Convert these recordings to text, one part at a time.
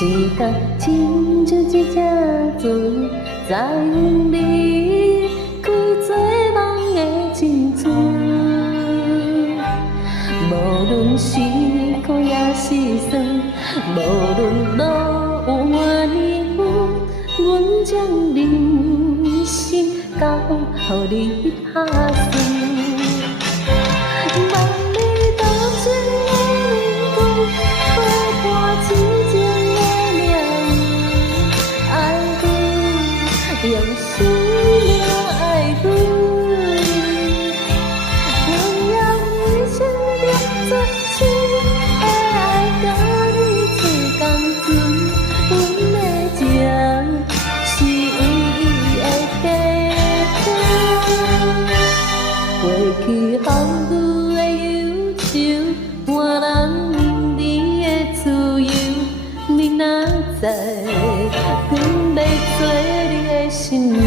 时间亲像一只船，载阮离开做梦的青春。无论是苦也是酸，无论路有偌呢远，阮将人生交予你打算。用生命爱阮，我用一生中最深的爱，甲你做同船。阮的情是唯一的寄托，过去后悔的忧愁，换人你的自由，你哪知阮要做。新娘，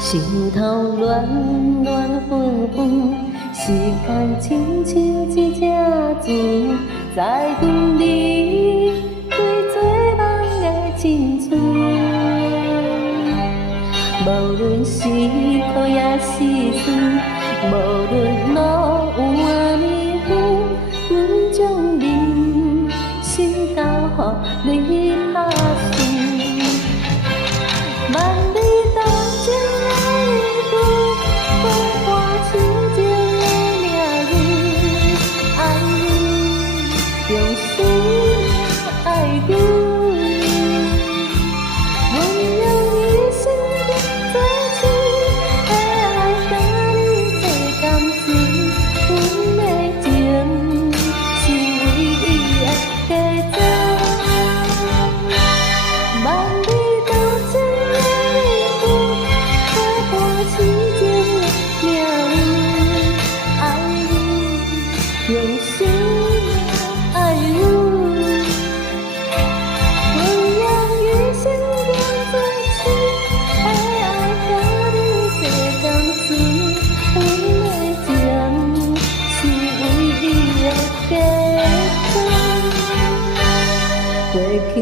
心头乱乱纷纷，时间亲像一只船，载阮离开做梦的青春。无论是苦也是酸，无论路有偌呢远，阮将人生交予你打算。万里同情。用生命爱阮，我用一生最深的爱，甲你做同船。阮的情是唯一的寄托，万里同情的离别，陪伴痴情的命运，爱你用生。爱阮，我用一生中最深的爱，甲你做同船。阮的情是唯一的寄托，过去。